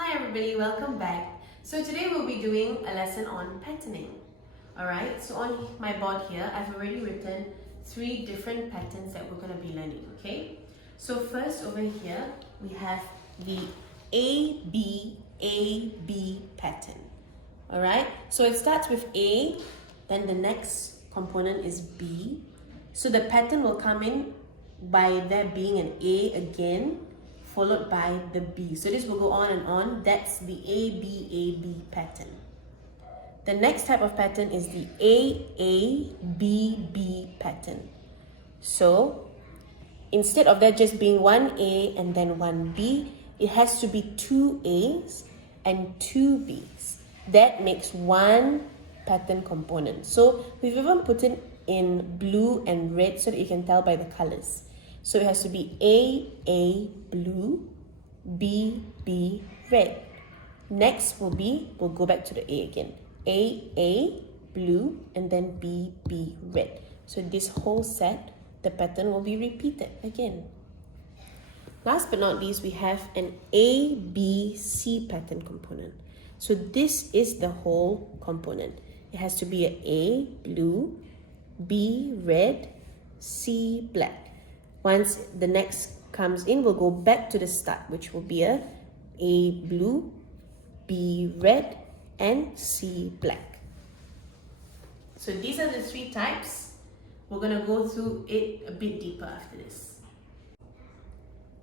Hi everybody, welcome back. So today we'll be doing a lesson on patterning. Alright, so on my board here, I've already written 3 different patterns that we're going to be learning, okay? So first over here, we have the AB pattern. Alright, so it starts with A, then the next component is B. So the pattern will come in by there being an A again, followed by the B. So this will go on and on. That's the AB pattern. The next type of pattern is the AABB pattern. So instead of that just being one A and then one B, it has to be 2 A's and 2 B's. That makes one pattern component. So we've even put it in blue and red so that you can tell by the colors. So it has to be A blue, B red. Next will be, we'll go back to the A again. A blue and then B red. So this whole set, the pattern will be repeated again. Last but not least, we have an ABC pattern component. So this is the whole component. It has to be an A blue, B red, C black. Once the next comes in, we'll go back to the start, which will be a blue, B red, and C black. So these are the 3 types. We're going to go through it a bit deeper after this.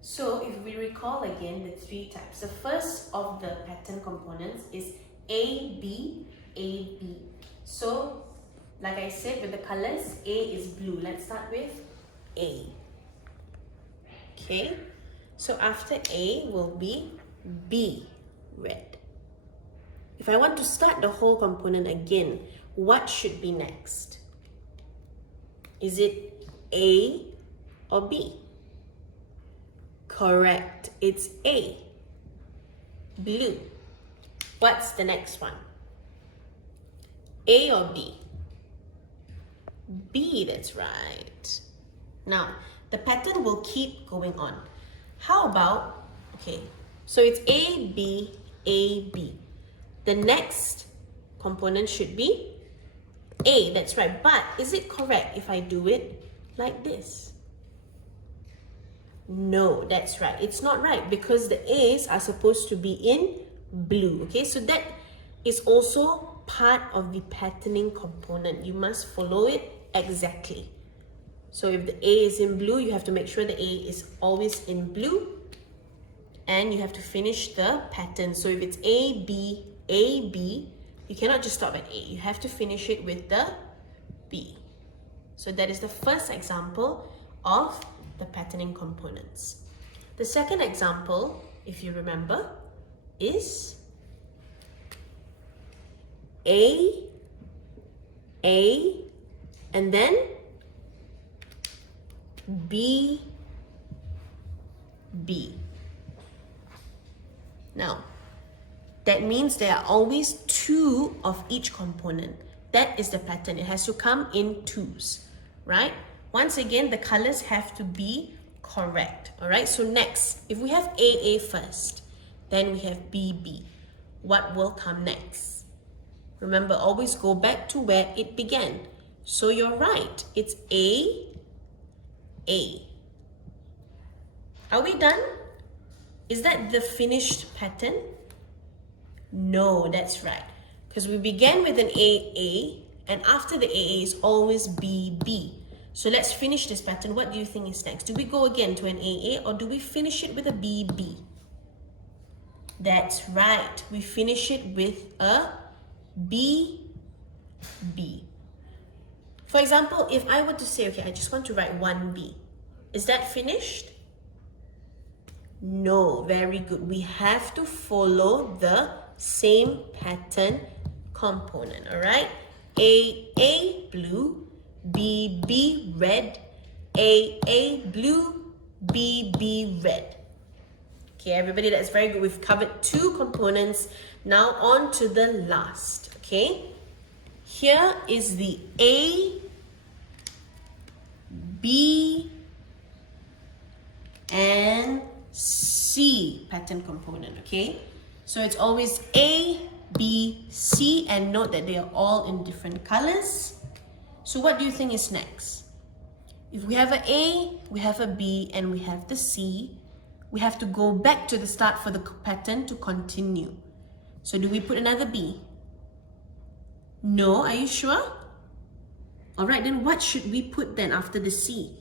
So if we recall again the 3 types, the first of the pattern components is AB. So like I said with the colors, A is blue. Let's start with A. Okay, so after A will be B red. If I want to start the whole component again, what should be next? Is it A or B? Correct, it's A. Blue. What's the next one? A or B? B, that's right. Now, the pattern will keep going on. How about, okay, so it's A, B. The next component should be A, that's right. But is it correct if I do it like this? No, that's right. It's not right because the A's are supposed to be in blue, okay? So that is also part of the patterning component. You must follow it exactly. So if the A is in blue, you have to make sure the A is always in blue and you have to finish the pattern. So if it's A, B, you cannot just stop at A. You have to finish it with the B. So that is the first example of the patterning components. The second example, if you remember, is A, and then B. Now, that means there are always 2 of each component. That is the pattern. It has to come in 2s, right? Once again, the colors have to be correct, all right? So next, if we have AA first, then we have BB. What will come next? Remember, always go back to where it began. So you're right, it's A. Are we done? Is that the finished pattern? No, that's right. Because we began with an AA, and after the AA is always BB. So let's finish this pattern. What do you think is next? Do we go again to an AA or do we finish it with a BB? That's right. We finish it with a BB. For example, if I were to say, okay, I just want to write 1B. Is that finished? No, very good. We have to follow the same pattern component, all right? A blue, B red, A blue, B red. Okay, everybody, that's very good. We've covered 2 components. Now on to the last, okay? Here is the A, B, and C pattern component, okay? So it's always A, B, C, and note that they are all in different colors. So what do you think is next? If we have an A, we have a B, and we have the C, we have to go back to the start for the pattern to continue. So do we put another B? No, are you sure? Alright, then what should we put then after the C?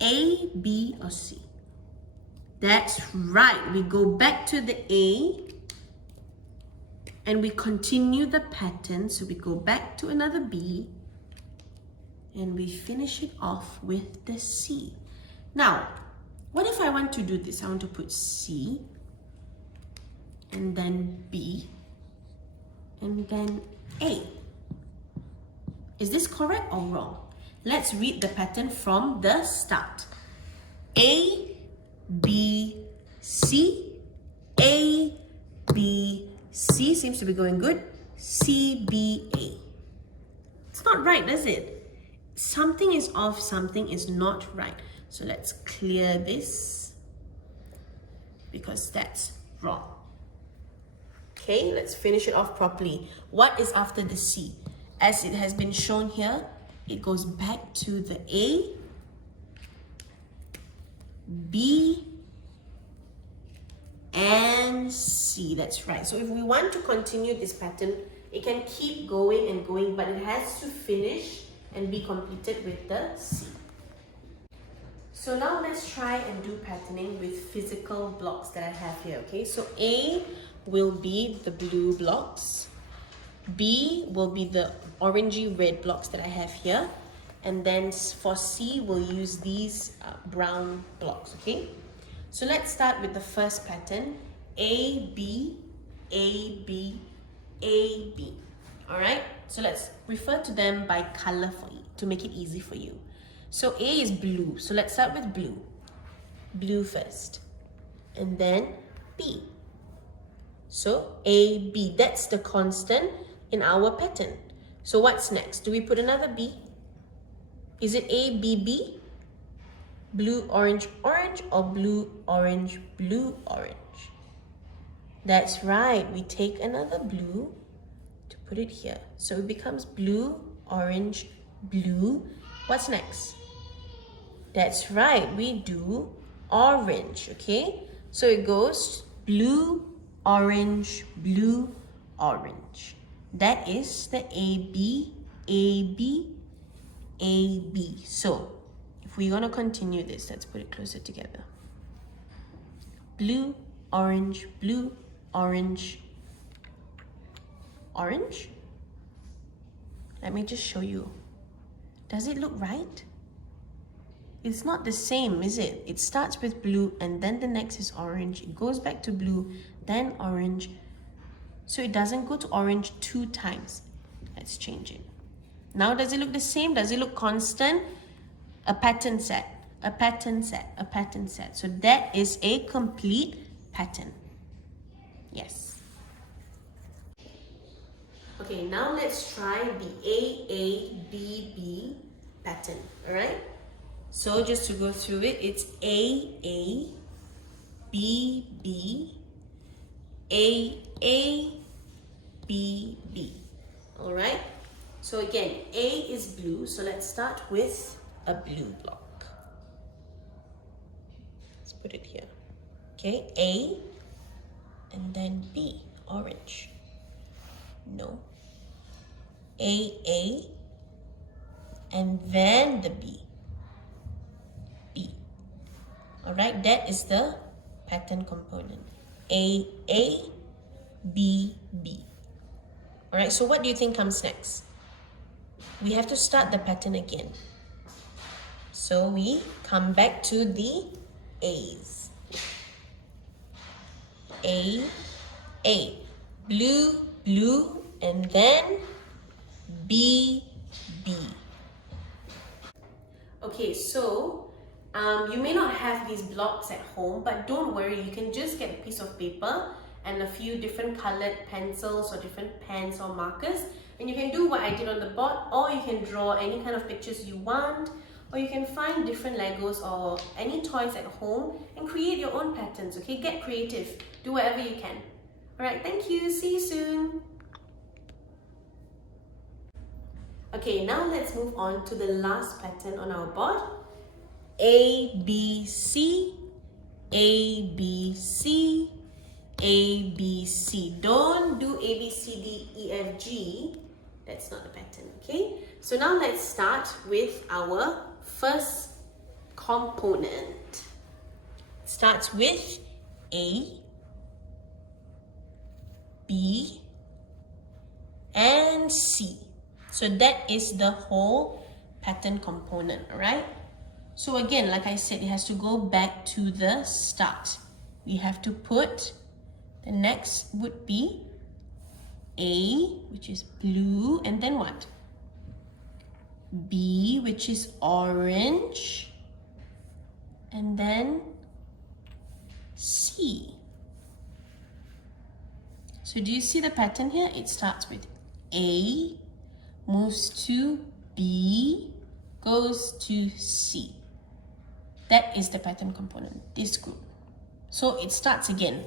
A, B, or C? That's right, we go back to the A and we continue the pattern. So we go back to another B and we finish it off with the C. Now, what if I want to do this? I want to put C and then B and then A. Is this correct or wrong? Let's read the pattern from the start. A, B, C, A, B, C seems to be going good. C, B, A. It's not right, does it? Something is off, something is not right. So let's clear this because that's wrong. Okay, let's finish it off properly. What is after the C? As it has been shown here, it goes back to the A, B, and C. That's right. So if we want to continue this pattern, it can keep going and going, but it has to finish and be completed with the C. So now let's try and do patterning with physical blocks that I have here, okay? So A will be the blue blocks, B will be the orangey red blocks that I have here, and then for C we'll use these brown blocks, okay? So let's start with the first pattern, A, B, A, B, A, B. All right, so let's refer to them by color for you to make it easy for you. So A is blue, so let's start with blue. Blue first, and then B. So A, B, that's the constant in our pattern. So what's next? Do we put another B? Is it A, B, B? Blue, orange, orange, or blue, orange, blue, orange? That's right, we take another blue to put it here. So it becomes blue, orange, blue. What's next? That's right, we do orange, okay? So it goes blue, orange, blue, orange. That is the AB, AB, AB. So if we're gonna continue this, let's put it closer together. Blue, orange, blue, orange, orange. Let me just show you. Does it look right? It's not the same, is it? It starts with blue and then the next is orange. It goes back to blue, then orange. So it doesn't go to orange 2 times. Let's change it. Now does it look the same? Does it look constant? A pattern set, a pattern set, a pattern set. So that is a complete pattern. Yes. Okay, now let's try the AABB pattern, all right? So just to go through it, it's AA, BB, AA, BB, all right? So again, A is blue, so let's start with a blue block. Let's put it here. Okay, A, and then B, orange. No. A, and then the B. B. All right, that is the pattern component. A, B, B. All right, so what do you think comes next? We have to start the pattern again. So we come back to the A's. A, blue, blue, and then B, B. Okay, so you may not have these blocks at home, but don't worry, you can just get a piece of paper and a few different colored pencils or different pens or markers, and you can do what I did on the board, or you can draw any kind of pictures you want, or you can find different Legos or any toys at home and create your own patterns, okay? Get creative, do whatever you can. Alright, thank you, see you soon. Okay, now let's move on to the last pattern on our board. A, B, C, A, B, C, A, B, C. Don't do A, B, C, D, E, F, G. That's not the pattern, okay? So now let's start with our first component. It starts with A, B, and C. So that is the whole pattern component, alright? So again, like I said, it has to go back to the start. We have to put, the next would be A, which is blue, and then what? B, which is orange, and then C. So do you see the pattern here? It starts with A, moves to B, goes to C. That is the pattern component, this group. So it starts again.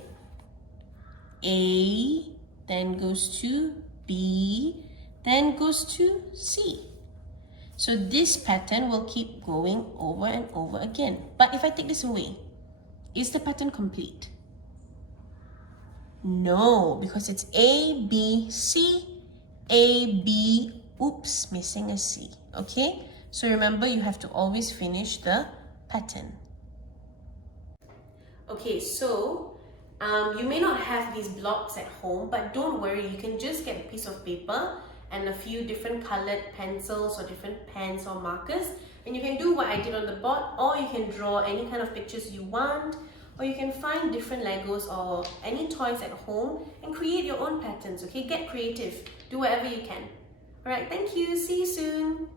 A, then goes to B, then goes to C. So this pattern will keep going over and over again. But if I take this away, is the pattern complete? No, because it's A, B, C, A, B, oops, missing a C, okay? So remember, you have to always finish the pattern. Okay, so you may not have these blocks at home, but don't worry, you can just get a piece of paper and a few different colored pencils or different pens or markers, and you can do what I did on the board, or you can draw any kind of pictures you want, or you can find different Legos or any toys at home and create your own patterns, okay? Get creative, do whatever you can. Alright, thank you, see you soon.